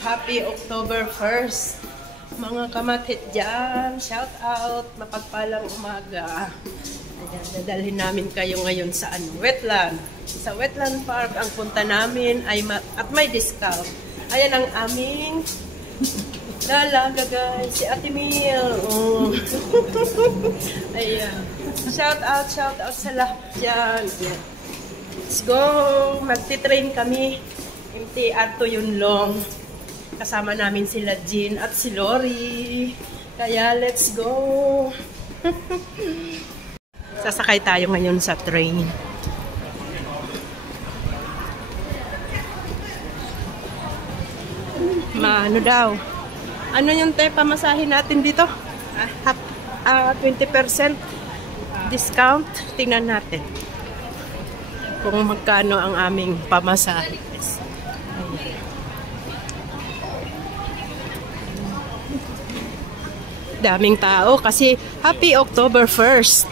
Happy October 1st, mga kamatit dyan. Shout out, mapagpalang umaga. Ayan, dadalhin namin kayo ngayon sa wetland. Sa wetland park ang punta namin ay at may discount. Ayan ang aming dalaga guys, si Ate Mil. Oh. Ayan. Shout out sa lahat dyan. Ayan. Let's go. Magti-train kami. MT Ato Yunlong. Kasama namin sila Jean at si Lori. Kaya let's go. Sasakay tayo ngayon sa train. Ano daw? Ano yung pamasahin natin dito? 20% discount. Tingnan natin kung magkano ang aming pamasahe. Daming tao kasi Happy October 1st.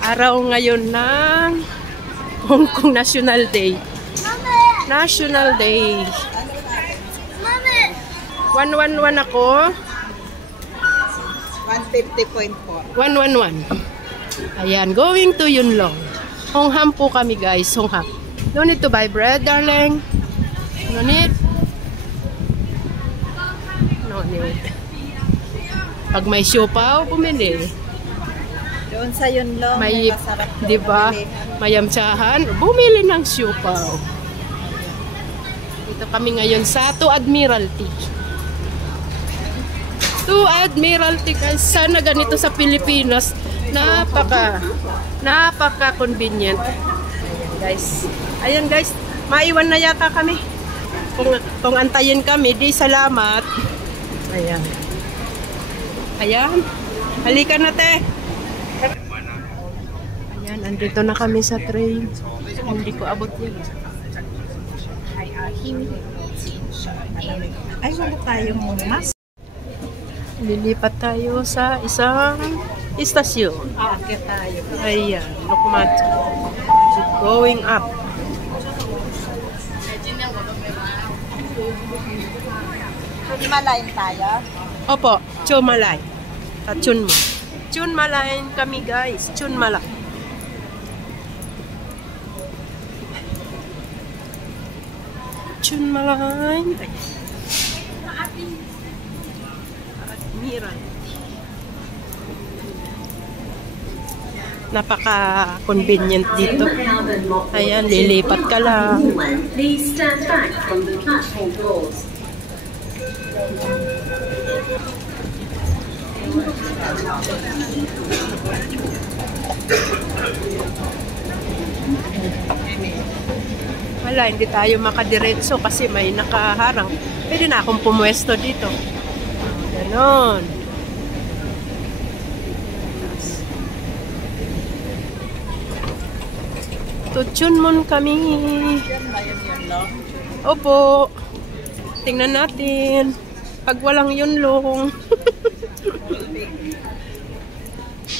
Araw ngayon ng Hong Kong National Day. National Day. 111 ako. 150.4. 111. Ayan, going to Yunlong. Hongham po kami guys, Hongham. No need to buy bread, darling. No need. No need. Pag may siopaw, bumili. Doon sa Yunlong, may masarap doon, diba? Mayamsahan, bumili ng siopaw. Dito kami ngayon sa To Admiralty. To Admiralty guys. Sana ganito sa Pilipinas. Napaka-convenient. Ayan guys. Maiwan na yata kami. Kung antayin kami, di salamat. Ayan. Ayan. Halika na, te. Ayan, andito na kami sa train. Hindi ko abot yun. Ay, wala tayong mas. Lilipat tayo sa isang istasyon. Aakit tayo. Ayan, Lukmat. Going up. Malayin tayo? Opo, Chumalay. At Chunmo. Chunmalay kami guys. Chunmalay. Chunmalay. Admiral. Napaka-convenient dito. Ayan, lilipat ka lang. Please stand back from the platform doors. Wala, hindi tayo makadiretso kasi may nakaharang. Pwede na akong pumwesto dito. Ganon. Tutsunmon kami. Opo. Tingnan natin. Pag walang Yunlong.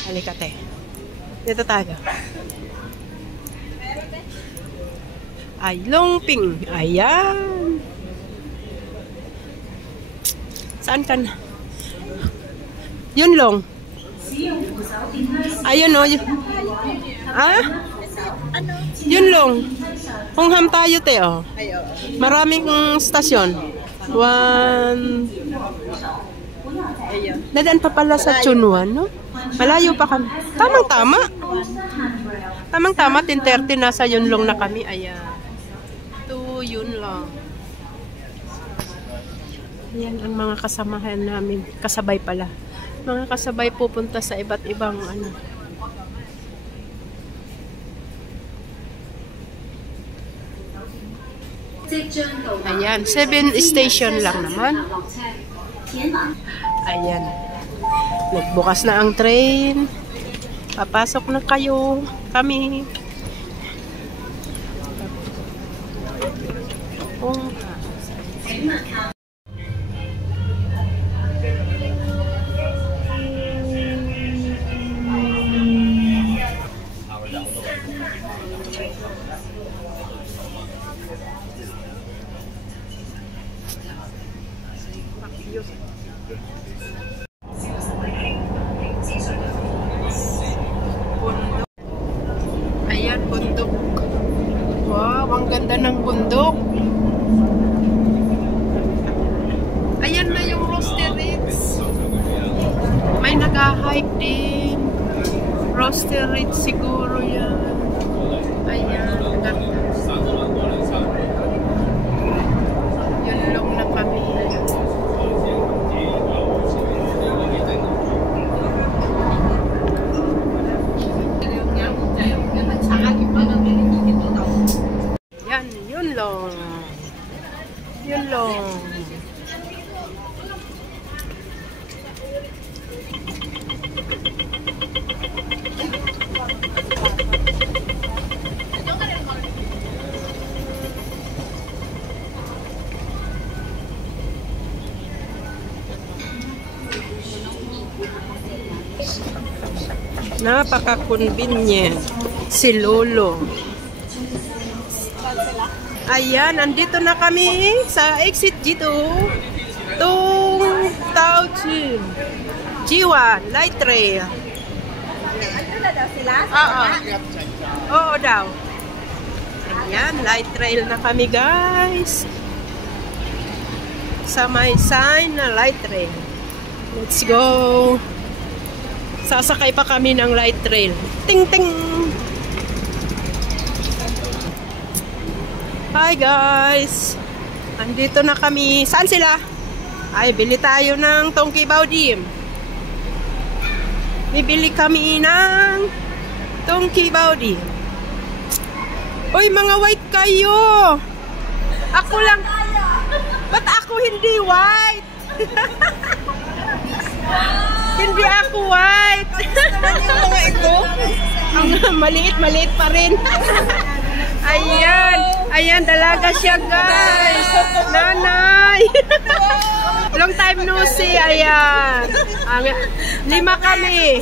Halika te. Dito tayo. Ay, Longping. Ayan. Saan ka na? Yunlong. Ayun o. Ah? Yunlong. Hongham tayo te o. Maraming stasyon. Dadaan pa pala sa Chunwan, no? Malayo pa kami. Tamang-tama. Tamang-tama, 10:30 nasa Yunlong na kami. Ayan. To Yunlong. Ayan ang mga kasamahan namin. Kasabay pala. Mga kasabay pupunta sa iba't ibang ano. Ayan, 7 station lang naman. Ayan. Nagbukas na ang train. Papasok na kayo. Kami. Roastery siguro yan. Ayan, ganda. Yun lang na kami. Yan, yun lang. Yun lang. Napaka-convenient si Lolo. Ayan, andito na kami sa exit G2. Tung Tao Chin. G1, light rail. Andun na daw sila? Oo daw. Ayan, light rail na kami guys. Sa may sign na light rail. Let's go. Sasakay pa kami ng light rail. Ting ting. Hi guys. Andito na kami. Saan sila? Ay, bili tayo ng Tongki Baudim. Bibili kami ng Tongki Baudim. Uy, mga white kayo. Ako lang. Ba't ako hindi white? Hindi ako white. Naman yung mga ito. Ang maliit pa rin. Ayan. Ayan, dalaga siya guys. Nanay. Long time no see. Ayan. 5 kami.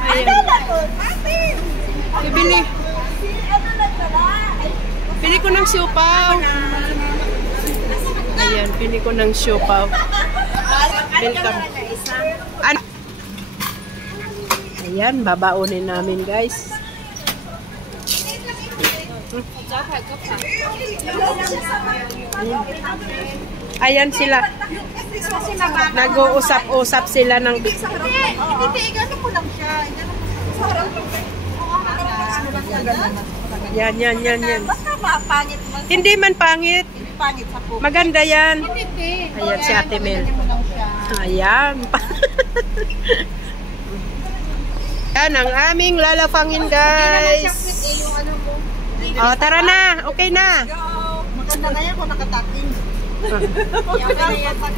Ayan. Bibili. Pili ko ng siopaw. Ayan, pili ko ng siopaw. Welcome. Ayan, babaunin namin guys. Ayan sila. Nag-uusap-usap sila ng Hindi, gano'n ko lang siya. Yan. Basta mapangit mo. Hindi man pangit. Pangit sa po. Maganda yan. Ayan si Ate Mel. Ayan. Yan ang aming lalapangin guys. Oh, tara na. Okay na. Maganda na yan kung nakatating.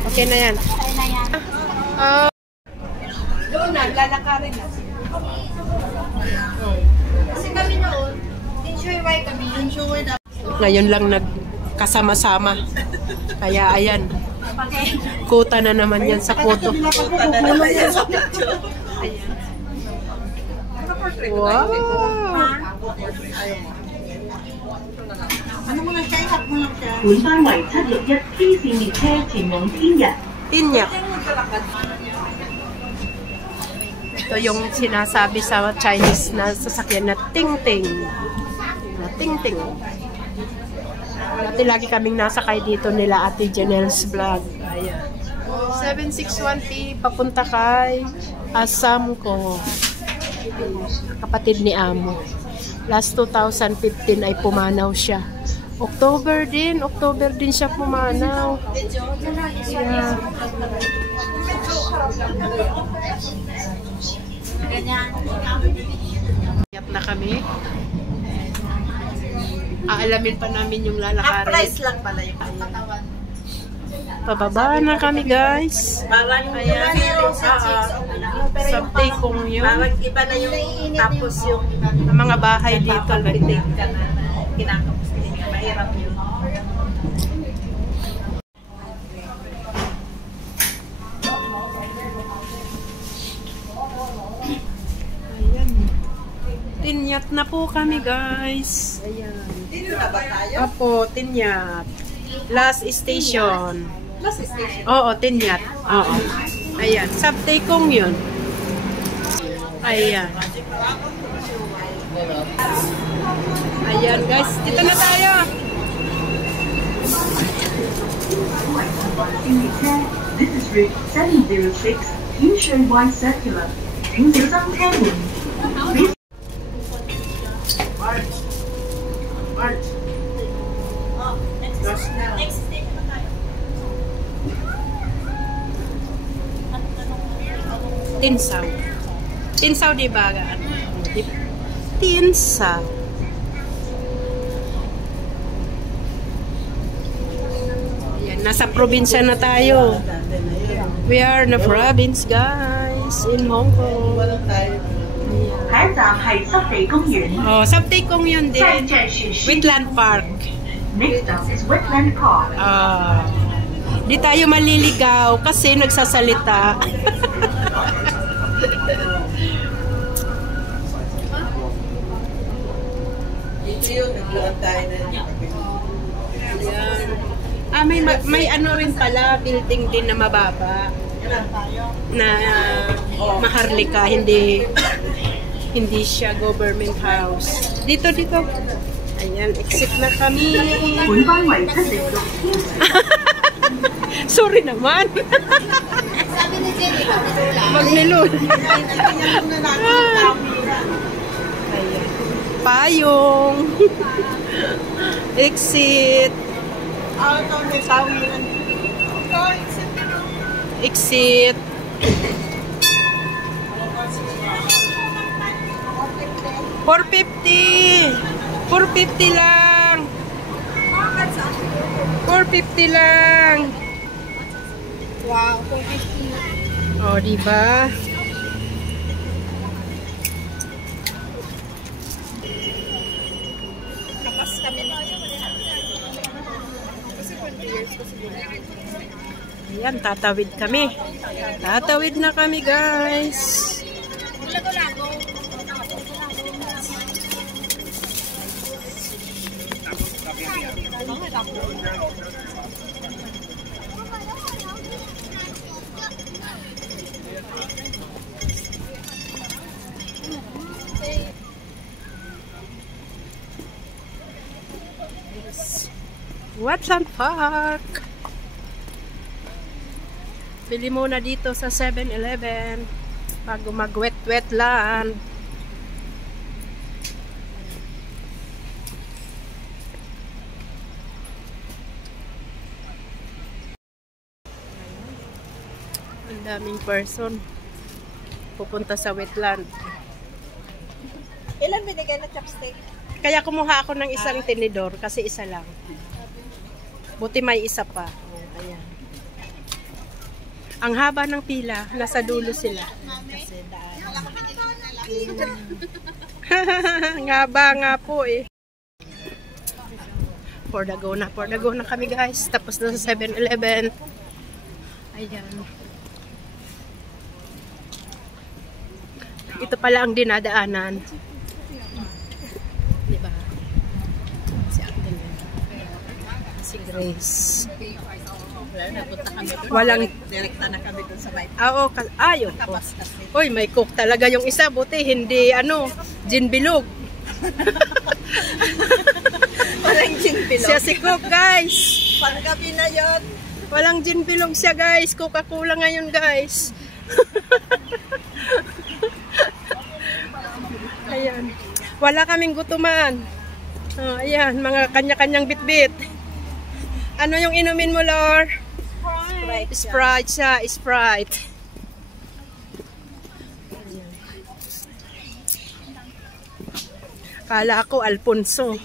Okay na yan. Oh. Doon na, lalakarin na. Kasi kami noon, enjoy kami. Enjoy na. Ngayon lang nagkasama-sama. Kaya ayan. Kuta na naman yan sa photo. Wow! Ano mo lang siya? Ihap mo lang siya. 本班為761 T 線列車前往天日。 Tinyak. Ito yung sinasabi sa Chinese na sasakyan na ting-ting. Na ting-ting. Dati lagi kaming nasakay dito nila Ate Janelle's Vlog. Ayan. 761P papunta kay Asamco. Kapatid ni Amo. Last 2015 ay pumanaw siya. October din siya pumanaw. Yeah. Yap na kami. Aalamin pa namin yung lalakarin. Price lang pala yung katawan. Pababa na kami guys. Ayan. Sabtay kong yun. Parang iba na yung tapos yung Mga bahay dito. papapitig ka na kinakapos ka. Mahirap yun. Ayan. Tinyat na po kami guys. Ayan. Dito na ba tayo? Apo, Tinyat. Last station. Last station. Oo, Tinyat. Oo. Ayan. Sabtay kong yun. Ayan. Ayan guys. Dito na tayo. 天列車 This is route 706 天瑞灣 Circular 請小心車門。Tinsaw, di ba? Tinsaw. Ayan, nasa probinsya na tayo. We are in the province, guys, in Hong Kong. 下一站係濕地公園。 Oh, Sabtay Kong yun 下一 din. 站是 Wetland Park. Next up is Wetland Park. Di tayo maliligaw kasi nagsasalita. Dito yun, nagluan tayo na Ayan. May ano rin pala, building din na mababa. Na Maharlika, hindi siya government house. Dito. Ayan, exit na kami. 本班為七成六天。 Sorry naman. Sabi ni Jenny, pag Magnilun. Ayan. Payong. Exit. Exit. $450 lang. $450 lang. Wow, 450. Oh, di ba? Tapos kami na. Ayan, tatawid kami. Tatawid na kami, guys. Lago-lago. Wetland Park. Bili muna dito sa 7-Eleven bago mag-wetland. Ang daming person pupunta sa wetland. Ilan binigay na chopstick? Kaya kumuha ako ng isang tinidor kasi isa lang. Buti may isa pa. Oh, ayan. Ang haba ng pila, nasa dulo sila. Kasi daan. Ang haba nga po eh. For the go na kami, guys. Tapos na sa 7-Eleven. Ayan. Ito pala ang dinadaanan. Diba? Si Ate Len. Si Grace. Walang direkta na kami dun sa may oo, ayo. Oy, may cook talaga yung isa, buti hindi gin bilog. walang gin bilog. Siya si cook, guys. Panggabi na yun. Walang gin bilog siya, guys. Coca-Cola ngayon, guys. Ayan. Wala kaming gutuman. Oh, ayan, mga kanya-kanyang bitbit. Ano yung inumin mo, Lor? Sprite siya, Sprite. Kala ko Alfonso.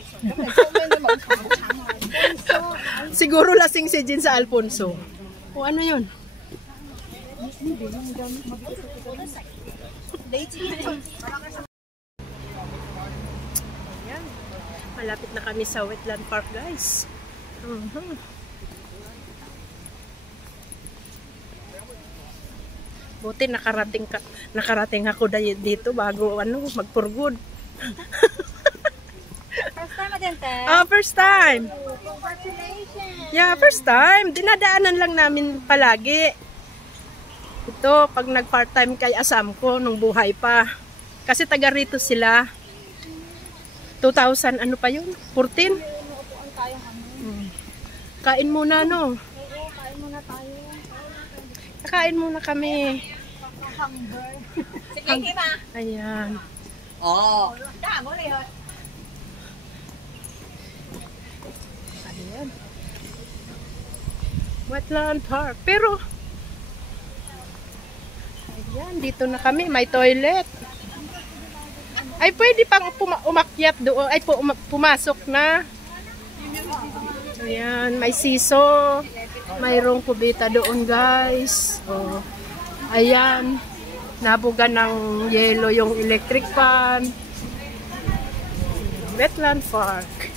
Siguro lasing si Jin sa Alfonso. O ano yun? Ayan. Malapit na kami sa Wetland Park, guys. Buti nakarating ako dito bago magpurgod. First time again, te. First time. Congratulations. Yeah, first time. Dinadaanan lang namin palagi. Ito, pag nag-part-time kay asam ko nung buhay pa. Kasi taga rito sila. 2000, ano pa yun? 14? Kain muna, no? Oo, kain muna tayo. Kakain muna kami. Hunger. Sige, Kima. Ayan. Oo. Damo na yun. Ayan. Wetland Park. Pero, ayan, dito na kami. May toilet. Ay, pwede pang umakyat doon. Ay, pumasok na. Ayan, may siso. Mayroong kubita doon, guys. Oh. Ayan. Nabuga ng yelo yung electric fan. Wetland Park.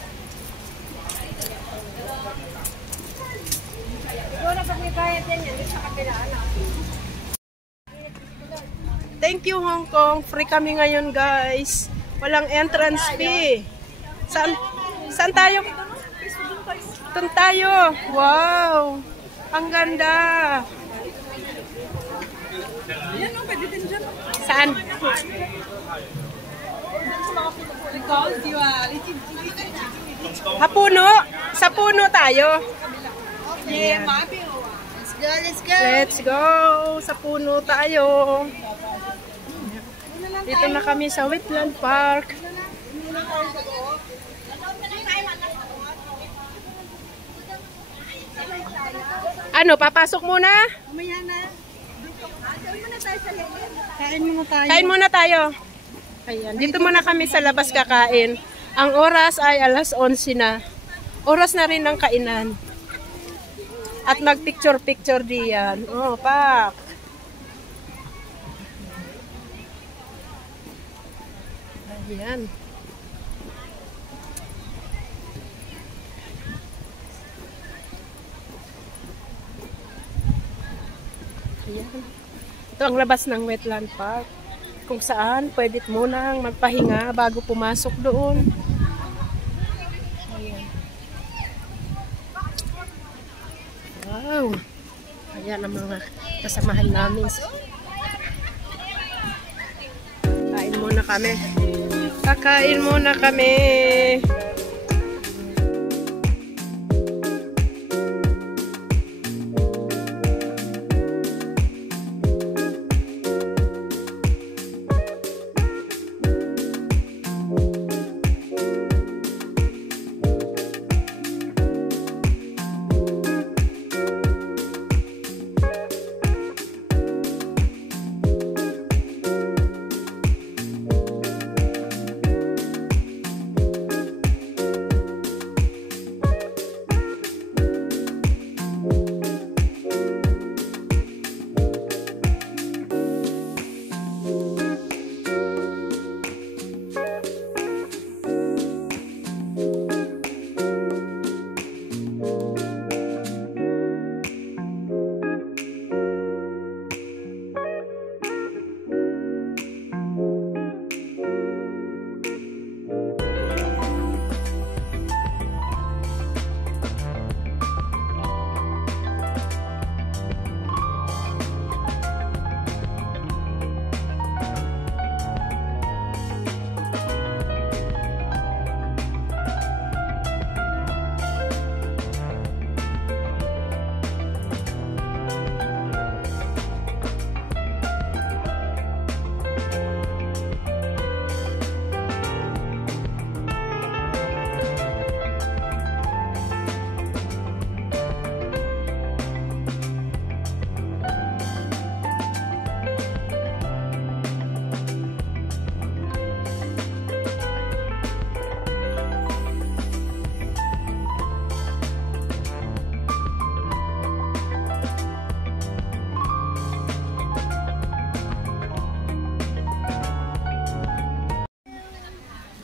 Thank you, Hong Kong. Free kami ngayon, guys. Walang entrance fee. Saan tayo? Doon tayo. Wow. Ang ganda. Saan? Puno. Sa puno tayo. Yeah. Let's go. Let's go. Sa puno tayo. Dito na kami sa Wetland Park. Ano, papasok muna? Mamaya na. Kain muna tayo. Ayan, dito muna kami sa labas kakain. Ang oras ay alas 11 na. Oras na rin ng kainan. At mag-picture-picture diyan. Oh, pak. Ayan. Ayan. Ito ang labas ng Wetland Park. Kung saan pwede munang magpahinga bago pumasok doon. Ayan. Wow. Ayan ang mga kasamahan namin. Kain muna kami. Kakain muna kami.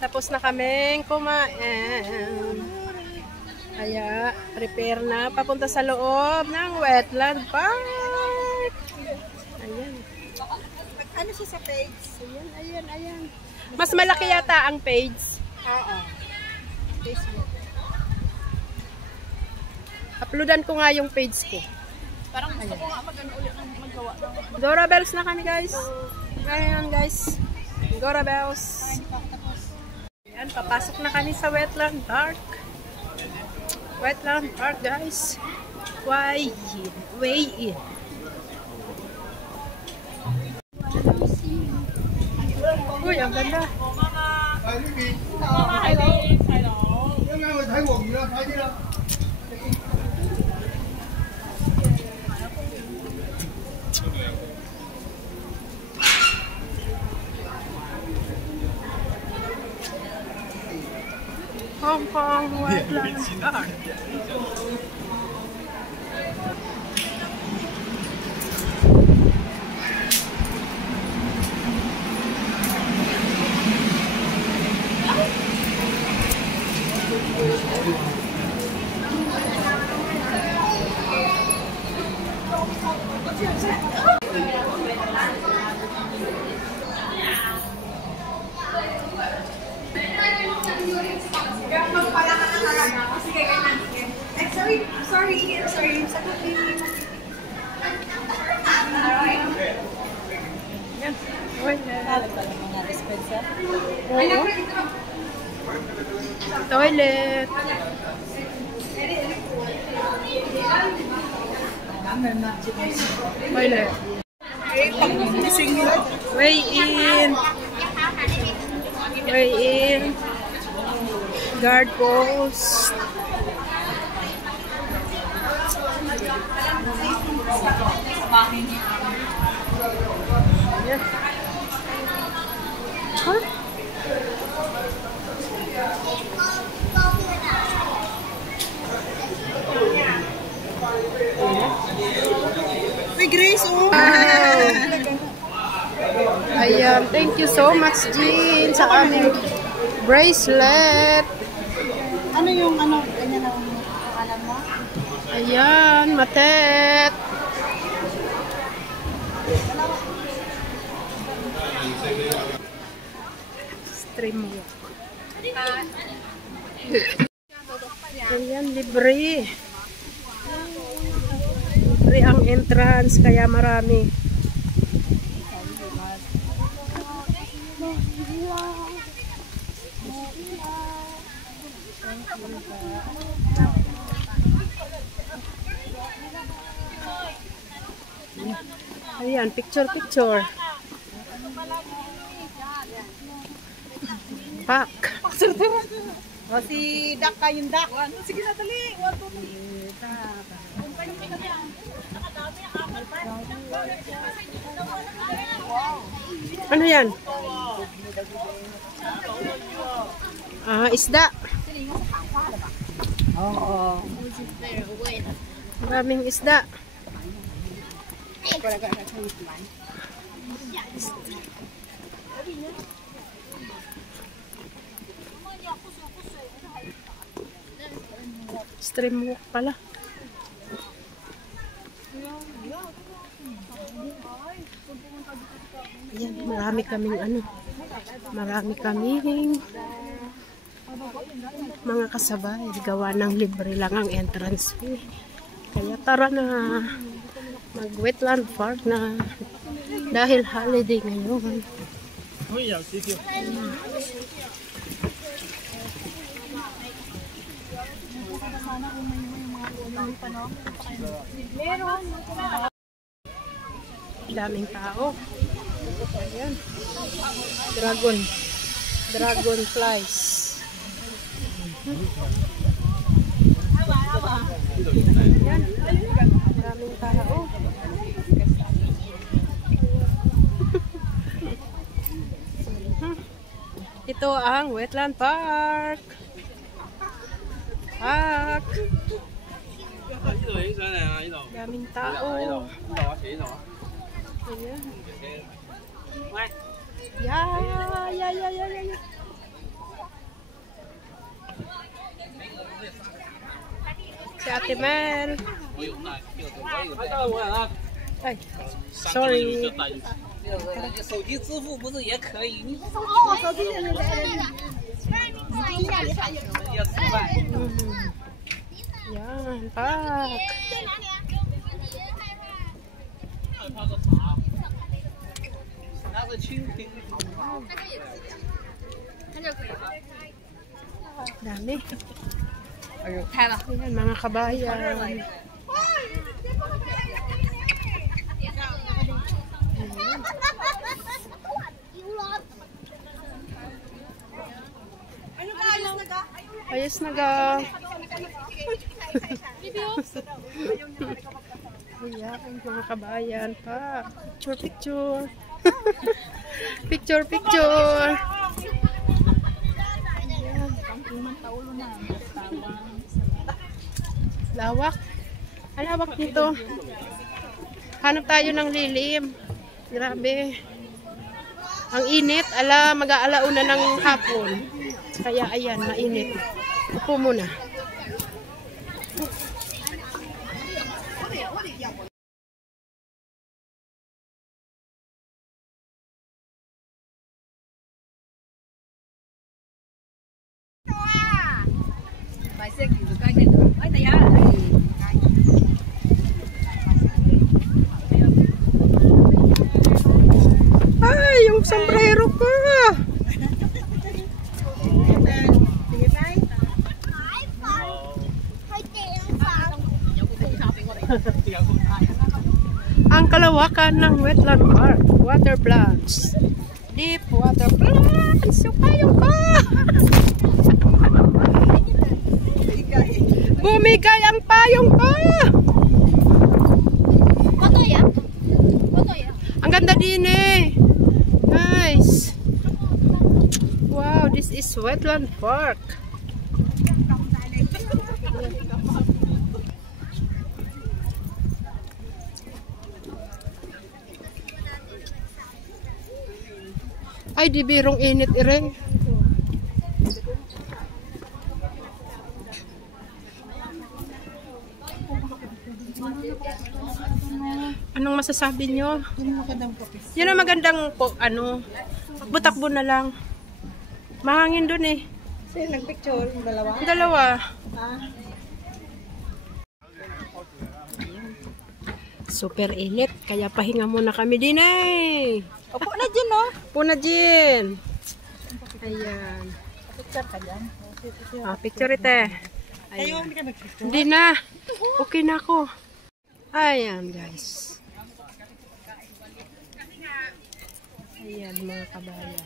Tapos na kaming kumain. Kaya, prepare na. Papunta sa loob ng Wetland Park. Ayan. Ano siya sa page? Ayan. Mas malaki yata ang page. Oo. Facebook. Uploadan ko nga yung page ko. Parang gusto ko nga magawa ng Gora Bells na kami, guys. Ayan, guys. Gora Bells. Ayan, papasok na kami sa Wetland Park. Wetland Park, guys. Way in. Uy, ang ganda. Hong Kong Wetlands Park. Sorry. Yan. Toilet. Toilet. Way in. Guard post. Yeah. Huh? Uy, Grace, oh. Ayan, thank you so much, Jean, sa aming bracelet. Ano yung ganyan ang pangalan mo? Ayan, matet. Stream walk. Ayan, libre. Libre ang entrance, kaya marami. Ayan, picture. Pak. O, si Dak yung Dak. Sige na, dali. Ano yan? Isda. Oo. Maraming isda. Stream walk pala. Ayan, marami kaming mga kasabay. Gawa ng libre lang ang entrance fee. Kaya tara na mag-wetland park na dahil holiday ngayon. Daming tao. Ayan. Dragonflies. Ayan. Daming tao. Ito ang Wetland Park. Daming tao. Ayan. Yeah. Si Ate Mel. Ay, sorry. 手机支付不是也可以？你哦，手机现在要吃饭。 Yan, pak. 那是蜻蜓。 Dami. 开了。 Ayan, mga kabayan. Ayos na ga. Ayan, mga kabayan pa. Picture. Picture. Ayan. Lawak. Ang lawak dito. Hanap tayo ng lilim. Grabe. Ang init. Mag-aalauna ng hapon. Kaya ayan, mainit. Upo muna. Ay, yung sombrero ko. Ang kalawakan ng wetland park. Water plants. Deep water plants. Yung payong ko. Bumigay ang payong ko. Ang ganda din eh. Nice. Wow, this is wetland park. Ay, di birong init rin. Anong masasabi nyo? Yan ang magandang butakbo na lang. Mahangin dun eh. Sino nagpicture? Dalawa? Dalawa. Super init, kaya pahinga muna kami din eh. Opo na dyan, no? Upo na dyan. Ayan. Picture ka dyan? Picture ite. Kayo, hindi ka nagpicture? Hindi na. Okay na ako. Ayan guys. Ayan mga kabayan.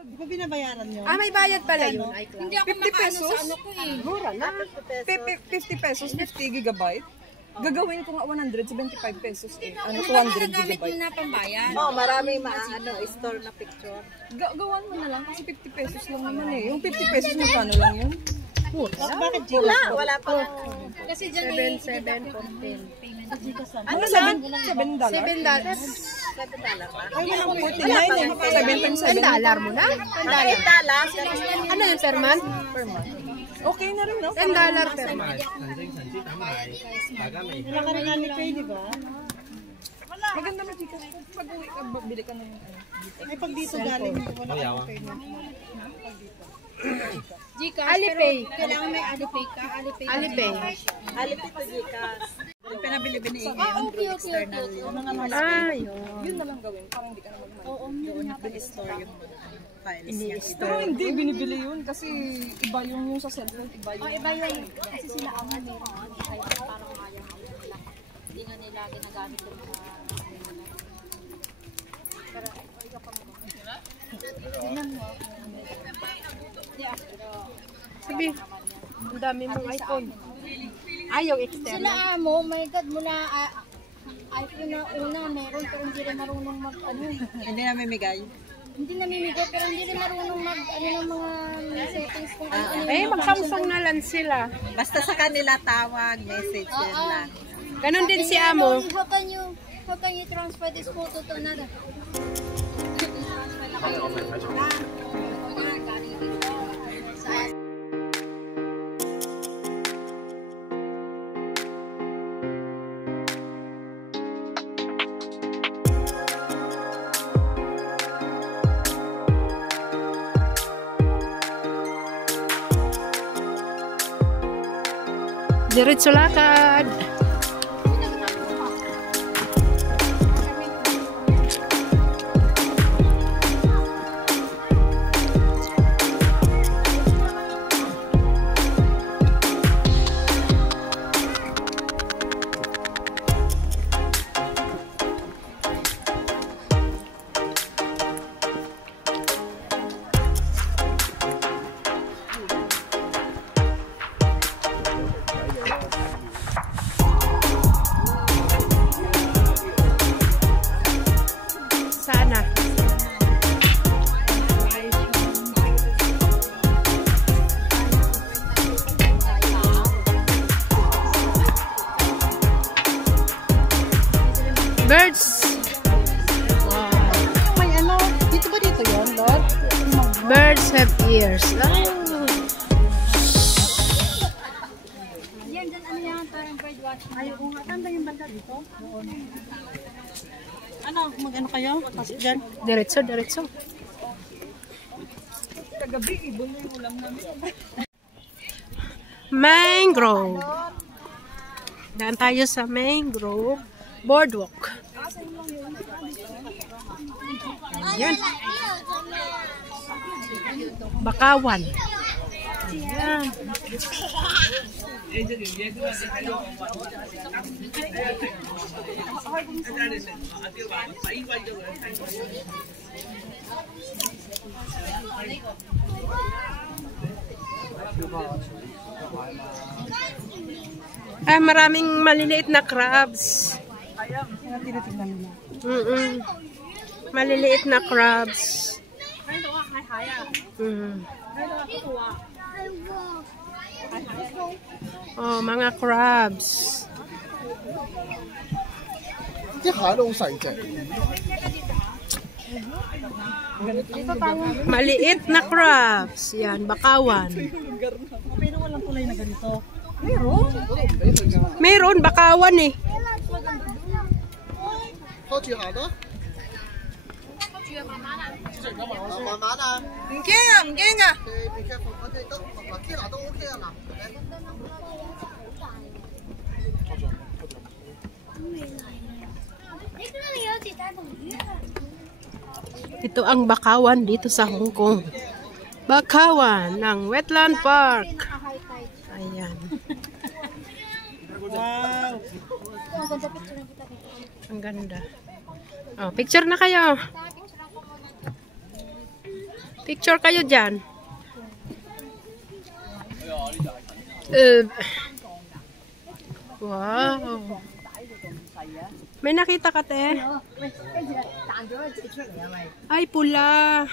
Di ba binabayaran nyo? May bayad pala yun. Hindi ako makaano sa ano ko eh. Mura na. 50 pesos, 50 gigabyte. Gagawin ko nga 175 pesos eh. Ano, Ano ba 200 nagagamit mo gigabyte. na pambayan? Oo, maraming store na picture. Gawan mo na lang kasi 50 pesos lang naman eh. Yung 50 pesos magkano lang yun? Bakit wala pa. Kasi dyan 7.14. Ano, $7? $7. Ay, walang 49 eh. 7 times 7. $10 mo na? $10. Ano yun per month? Okay na rin, no? $10 per month. Wala ka rin Alipay, di ba? Maganda mo, chika. Pag-uwi ka, bili ka ng ano. Ay, pag dito galing, wala ka Alipay na. Gcash, Alipay. pero kailangan may Alipay ka. Alipay. Alipay. Alipay to Gcash. Pinabili-bili ni Iggy Oo, okay, okay. Yun na lang gawin. Parang hindi ka naman mahal. Oo, Store yung files. Pero hindi, binibili yun. Kasi iba yung sa cellphone. Iba yung... iba yun. Kasi sila ang meron. Kaya parang ayaw ang wala. Hindi nga nila ginagamit yung mga pero ikaw pa mo. Tingnan mo. Sabi, ang dami mong iPhone. Yung external. Sila mo, my God, mula iPhone na una meron pero hindi rin marunong mag Hindi na mamigay. hindi namimigay pero hindi rin marunong mag ng mga settings kung ano. Mag-Samsung na lang sila. Basta sa kanila tawag, message yun lang. Ganon din si Amo. How can you transfer this photo to another? Diretso lakad. 12 years. Ah. Yan, dyan ano yan, parang bird watching. Ayaw ko nga, tanda yung banda dito. Ano, mag-ano kayo? Pasok dyan. Diretso, diretso. Kagabi, ibon yung ulam namin. Mangrove. Daan tayo sa Mangrove Boardwalk. Ayan. Bakawan. Ayan. Ay, maraming maliliit na crabs. Maliliit na crabs. Oh, mga crabs. Maliit na crabs. Yan, bakawan. Pero walang kulay na ganito. Meron, bakawan eh. Mgenga. Ito ang bakawan dito sa Hong Kong. Bakawan ng Wetland Park. Ayan. Wow. Ang ganda. Oh, picture na kayo. Picture kayo dyan. Wow. May nakita ka, te? Ay, pula.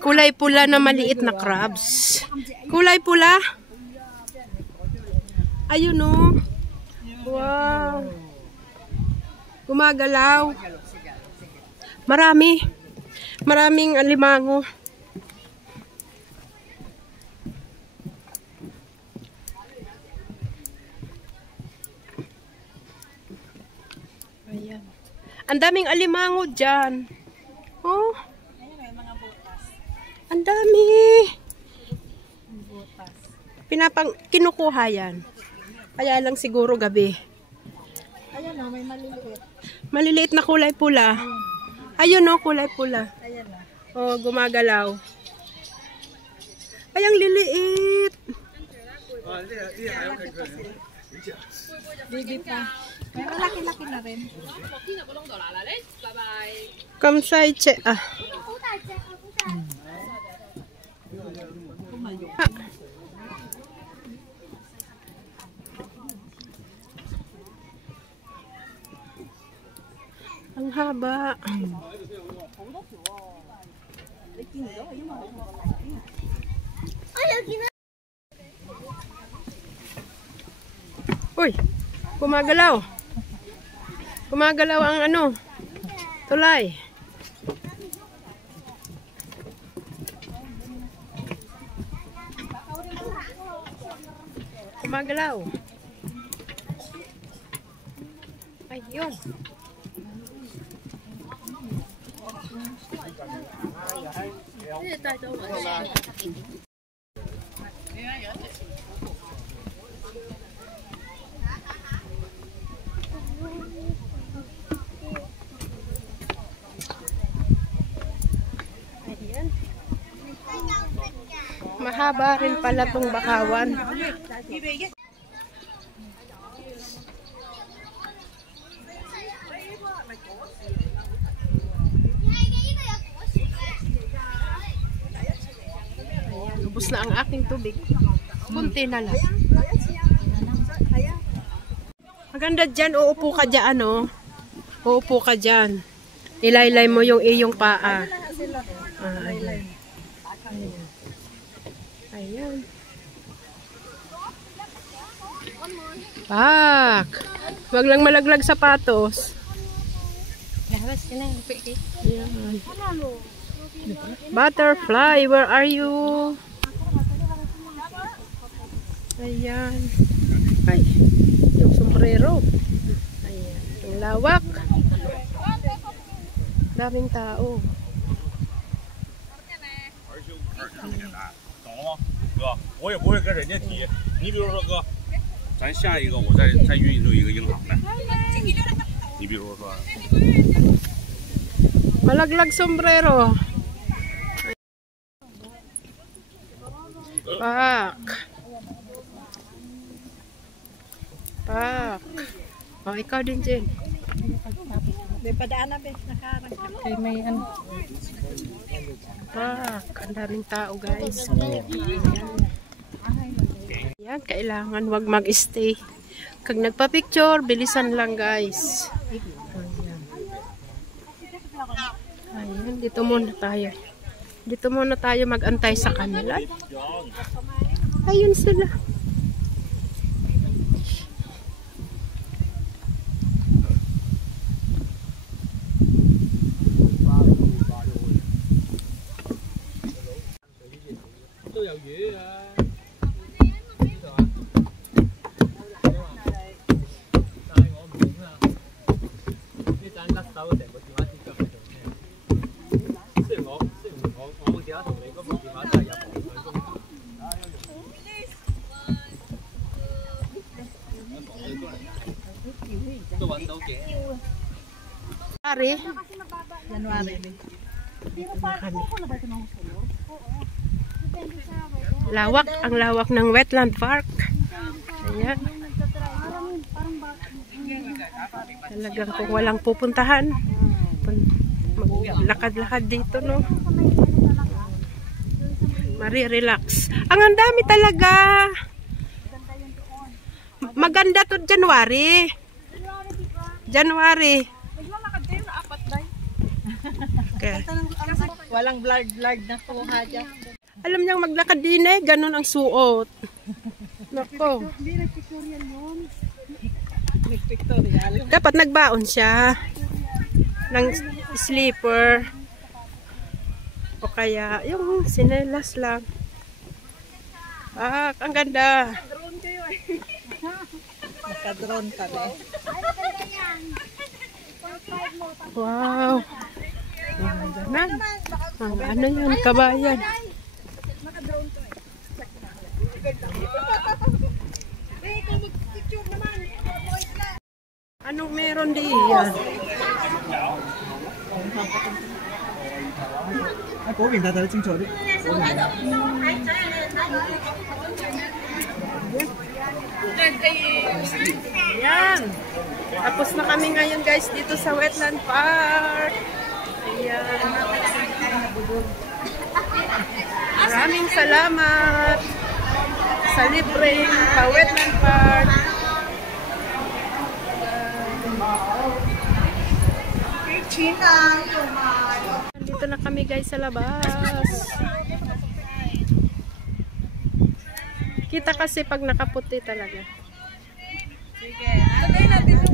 Kulay pula na maliit na crabs. Kulay pula. Ayun, oh. Wow. Gumagalaw. Marami. Maraming alimango. Ayan. Ang daming alimango dyan. Oh. Ang dami. Kinukuha yan. Kaya lang siguro gabi. Ayan o, may maliliit. Maliliit na kulay pula. Ayun o, kulay pula. Ayan o. Oh, gumagalaw. Ay, ang liliit. Baby pa. May malaki-laki na rin. Kamsay che. Ah. Ang haba. Uy, gumagalaw. Gumagalaw ang ano, tulay. Gumagalaw. Ayun. Ayan. Mahaba rin pala tong bakawan. Ubus na ang aking tubig. Kunti na lang. Maganda dyan. Uupo ka dyan, oh. Uupo ka dyan. Ilaylay mo yung iyong paa. Ayan. Ayan. Ayan. Pak! Wag lang malaglag sapatos. Ayan. Butterfly, where are you? Ayan. Ay, yung sombrero. Ayan, yung lawak. Daming tao. 懂了吗？哥，我也不会跟人家提。你比如说哥，咱下一个我再运出一个英航来。你比如说。 Malaglag sombrero. Pak. Pak. Oh, ikaw din, Jen. May padaan na, be. Nakarang. Kay may ano. Pak. Ang daming tao, guys. Yan, kailangan wag mag-stay. Kag nagpa-picture, bilisan lang, guys. Ayan, dito muna tayo. Dito muna tayo mag-antay sa kanila. Ayun sila. January. January. Lawak, ang lawak ng wetland park. Ayan. Talagang kung walang pupuntahan, maglakad-lakad dito, no? Mari-relax. Ang dami talaga. Maganda to January. January. Okay. Walang blurred na kuha dyan. Alam niyang maglakad din eh, ganun ang suot. Nako. Nagpictorial. Dapat nagbaon siya ng sleeper. O kaya yung sinelas lang. Ah, ang ganda. Naka-drone kami. Wow. Ang ganda. Ang ano yan, kabayan. Anong meron diyan? Ayan. Tapos na kami ngayon guys dito sa Wetland Park. Ayan. Maraming salamat sa libreng pa-Wetland Park. Dito na kami guys sa labas. Kita kasi pag nakaputi talaga. Sige. Sabihin natin yung